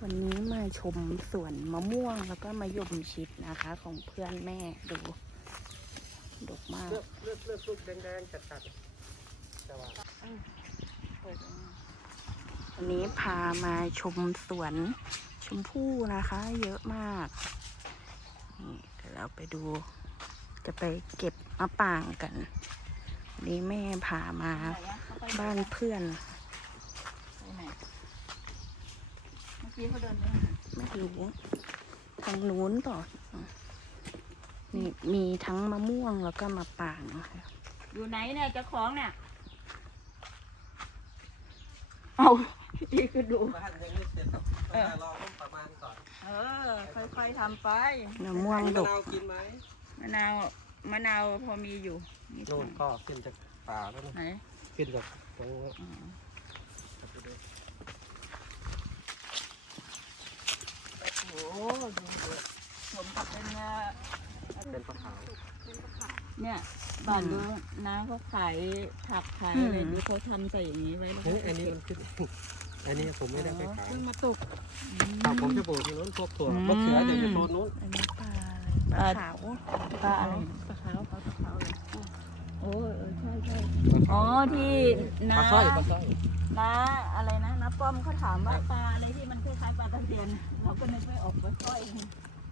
วันนี้มาชมสวนมะม่วงแล้วก็มะยมชิดนะคะ ของเพื่อนแม่ดูดกมากเลือกเลือกเลือกลูกแดงๆจัดๆแต่ว่าวันนี้พามาชมสวนชมพู่นะคะ เยอะมากนี่เดี๋ยวเราไปดู จะไปเก็บมะปรางกันวัน นี้แม่พามาบ้านเพื่อน ไปไหน เมื่อกี้เขาเดินไปไหนไม่รู้ทางนู้นต่อมีมีทั้งมะม่วงแล้วก็มะปรางนะคะอยู่ไหนเนี่ยเจ้าของเนี่ยเอาพี่ก็ดูบ้านยังไม่เสร็จครับต้องรอประมาณก่อน เออ ค่อยๆทำไปมะม่วงมะดกนาวกินไหมมะนาวมะนาวพอมีอยู่มีนู่นก็ขึ้นจากป่าแล้วนะไหนขึ้นจากตรงนู้น อ๋อโอ้โหดูดู สมกับเป็นว่าเป็นปลาขาวเนี่ยบ้านดูน้าเขาขายผักขายอะไรดูเขาทำใส่อย่างนี้ไว้แล้วเฮ้ยอันนี้มันขึ้นอันนี้ผมไม่ได้ไปขายเพิ่งมาตุกครับผมจะปลูกที่นู้นพวกถั่วพวกเขือจะอยู่โซนนู้นอันนี้ปลาอะไรปลาขาวปลาอะไรปลาขาวปลาขาวเลย โอ้เออใช่ใช่อ๋อที่ปน้าลาสร้อยปลาสร้อยน้าอะไรนะน้าป้อมเขาถามว่าปลาอะไรที่มันคล้ายๆปลาตะเพียนเราก็นึกไม่ออกว่าสร้อย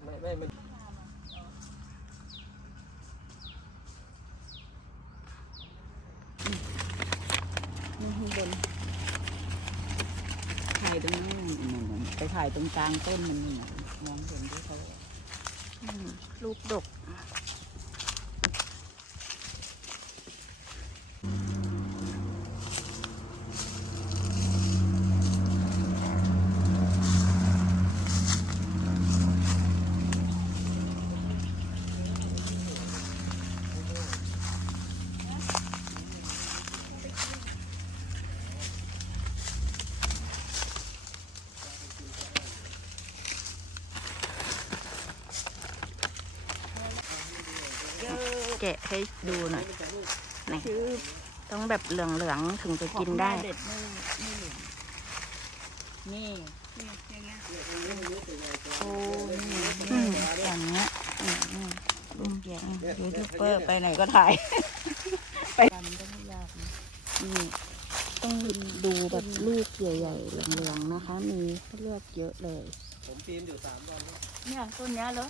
ไม่ไม่มันนี่ข้างบนถ่ายตรงนี้นไปถ่ายตรงกลางต้นมันนี่มองเห็นที่เขาอืมลูกดก แกะให้ดูหน่อยไหนชื่ต้องแบบเหลืองๆถึงจะกินได้ เด็ดไม่ไม่เหลืองนี่นี่อย่างเงี้ยโอ้อืมอย่างเงี้ยอืมอืมลูกอย่างยูทูบเบอร์ไปไหนก็ถ่าย ไปทำก็ไม่ยากนะนี่ต้องดูแบบลูกใหญ่ๆเหลืองๆนะคะ มีเลือกเยอะเลย ผมปีนอยู่สามวันเนี่ยต้นเนี้ยเหรอ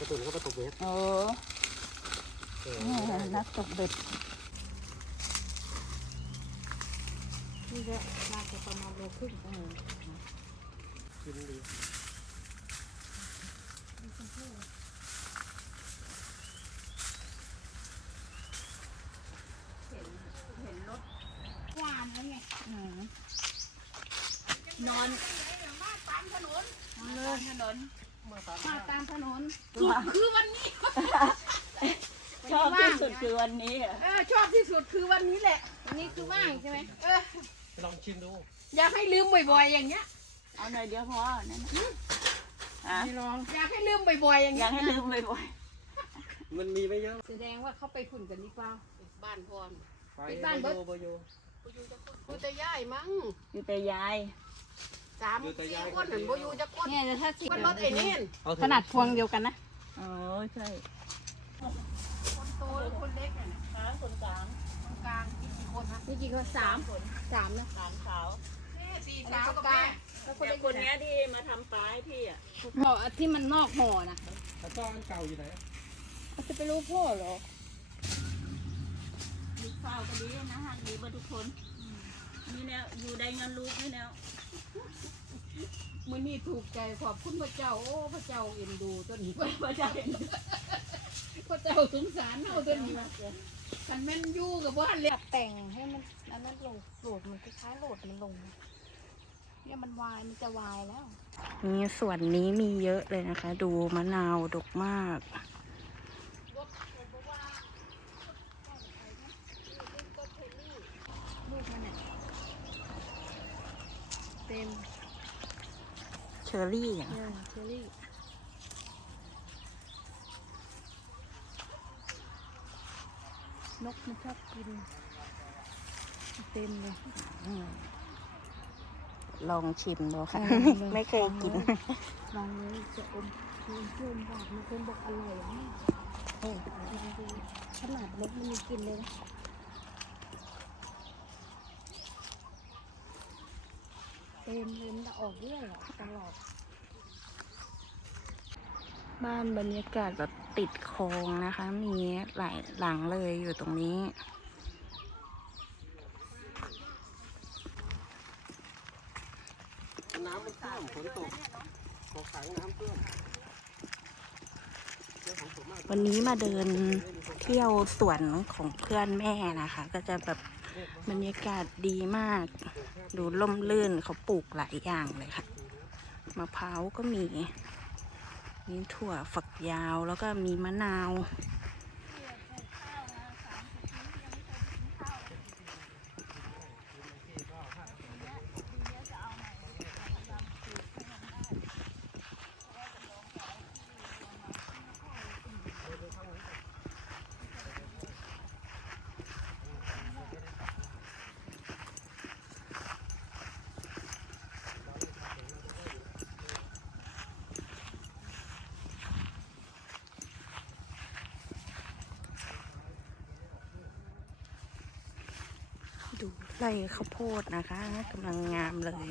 กระตุนก็กระตุกเวทโอ้เออนักตกเบ็ดนี่ก็น่าจะประมาณโลครึ่งเออกินดีหวานแล้วไงอืมนอนตามถนนถนน มาตามถนนคือวันนี้ ชอบที่สุดคือวันนี้อะเออชอบที่สุดคือวันนี้แหละ วันนี้คือว่างใช่ไหมเออ ลองชิมดู อยากให้ลืมบ่อยๆอย่างเงี้ยเอาหน่อยเดียวพอนั่นน่ะอะไม่ลอง อยากให้ลืมบ่อยๆอย่างอเงี้ยายกให้ลืมบ่อยมันมีไม่เยอะแสดงว่าเขาไปฝุ่นกันนี่เปล่า บ้านพร ไปปิดบ้านเบิด โยโบโยกูจะย้ายมั้งๆอยู่แต่ยาย สามสี่คนหันโบอยูจะคนเนี่ยถ้าสิคนรถไอ้นี่เอาเถขอะนาดพวงเดียวกันนะอ๋อใช่คนโตหรือคนเล็กน่ะช้างคนกลางคนกลางมีกี่คนนะนี่กี่ก็สามสามนะสามสาวนี่สี่สาวกับแม่แล้วคคนนเล็กคนเนี้ยที่มาทำปลาให้พี่อะห่อที่มันนอกห่อนะแล้วก็อันเก่าอยู่ไหนเขาจะไปรู้พ่อเหรอลูกข้าวก็ดีนะฮะดีเบอร์ทุกคนนี่แนวอยู่ได้เงินลูกนี่แนว มือนี่ถูกใจขอบคุณพระเจ้า โอ้พระเจ้าเอ็นดูต้นนี้พระเจ้าเห็นพระเจ้าสงสารเอาต้นนี้คันแม่นอยู่กับบ้านเลยแต่งให้มันอันนั้นลงโหลดมันคล้ายๆโหลดมันลง เนี่ยมันวายมันจะวายแล้วนี่ส่วนนี้มีเยอะเลยนะคะ ดูมะนาวดกมากลูกมันเนี่ยเต็มเชอร์รี่อะเออเชอรี่นกมันชอบกินเต็มเลยอืมลองชิมดูค่ะเออลองไม่เคยกินลองเลยจะอมชิมเพื่อนบอกมีคนบอกอร่อยมากเออลองดูขนาดเล็กมันยังกินเลยนะ ต็มเลยมันจะออกเรื่อยตลอด บ้านบรรยากาศแบบติดคลองนะคะ มีหลายหลังเลยอยู่ตรงนี้ น้ำมันท่วมฝนตกขอขังน้ำท่วมวันนี้มาเดินเที่ยวสวนของเพื่อนแม่นะคะ ก็จะแบบบรรยากาศดีมาก ดูล่มลื่นเขาปลูกหลายอย่างเลยค่ะ มะพร้าวก็มี มีถั่วฝักยาวแล้วก็มีมะนาว ดู ไร่ข้าวโพดนะคะกำลังงามเลย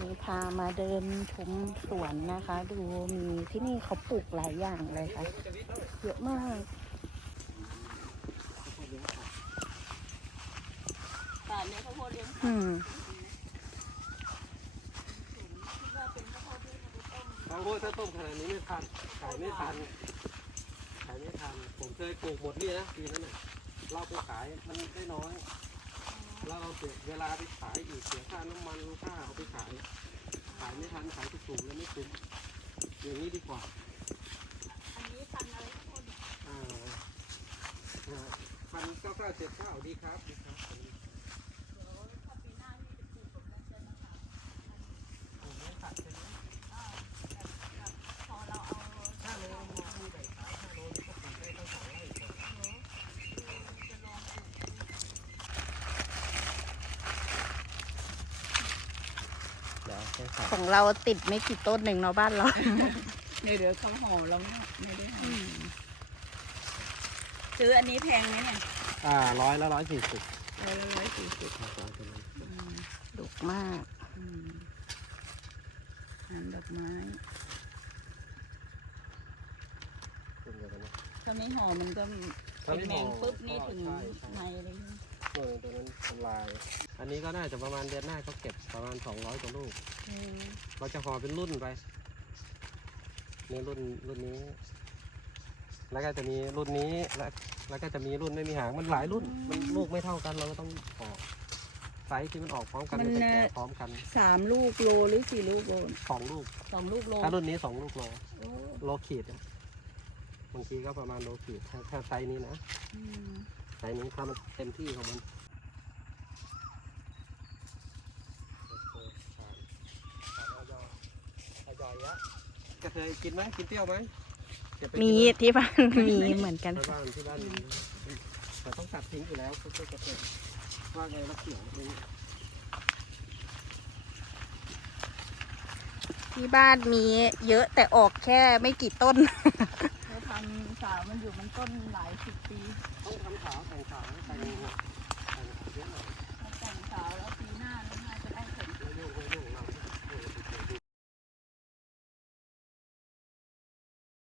นี่พามาเดินชมสวนนะคะ ดูมีที่นี่เขาปลูกหลายอย่างเลยค่ะ เยอะมาก ป่าเลี้ยงข้าวโพดเลี้ยง อืมบางโพดถ้าต้มขนาดนี้ไม่ทันขายไม่ทันขายไม่ทันผมเคยปลูกหมดนี่นะปีนั้นน่ะเราไปขายมันได้น้อยแล้วเราเสียเวลาไปขายอีกเสียค่าน้ำมันค่าเอาไปขาย ขายไม่ทันขายถูกๆแล้วไม่คุ้มอย่างนี้ดีกว่า อันนี้พันอะไรข้าวโพดเนี่อ่าอ่าพันเก้าเก้าเจ็ดเก้าดีครับดีครับ ถ้าปีหน้าที่จะปลูกแบบนั้นจะนะคะ ผมไม่ตัดใช่ไหม พอเราเอา ห้าโลมีแบ่งขายห้าโลนี่ก็ปลูกได้ตั้งสองไร่กว่า จะลองปลูก เดี๋ยวใช้ขายของเราติดไม่กี่ต้นหนึ่งเนาะบ้านเราเดี๋ยวเดี๋ยวเขาห่อเราเนี่ยไม่ได้ห่อซื้ออันนี้แพงไหมเนี่ยอ่าร้อยละร้อยสี่สิบร้อยละร้อยสี่สิบดุกมากอืมน้ำดอกไม้ถ้าไม่ห่อมันก็เป็นแมงปุ๊บนี่ถึงในเลย เออตัวนั้นทำลาย อันนี้ก็น่าจะประมาณเดือนหน้าเขาเก็บประมาณสองร้อยกว่าลูกเออเราจะห่อเป็นรุ่นไปในรุ่นรุ่นนี้ แล้วก็จะมีรุ่นนี้แล้วแล้วก็จะมีรุ่นไม่มีหางมันหลายรุ่น มันลูกไม่เท่ากันเราก็ต้องห่อไซส์ที่มันออกพร้อมกันมันจะแก่พร้อมกันสามลูกโลหรือสี่ลูกโลสองลูก สองลูกโลถ้ารุ่นนี้สองลูกโลโอ้โลขีดอะบางทีก็ประมาณโลขีดถ้าถ้าไซส์นี้นะ อืม ไซส์นี้ถ้ามันเต็มที่ของมันกระเทยกินไหมกินเปรี้ยวไหมเก็บไปกินมีไหที่บ้าน มีเหมือนกันที่ค่ะบ้านที่บ้านมีแต่ต้องตัดทิ้งอยู่แล้วเพื่อกระเทยว่าไงรับเสียงเองที่บ้านมีเยอะแต่ออกแค่ไม่กี่ต้นเราทำสาว มันอยู่มันต้นหลายสิบปี ต้องทำขาวแต่งขาวแต่ง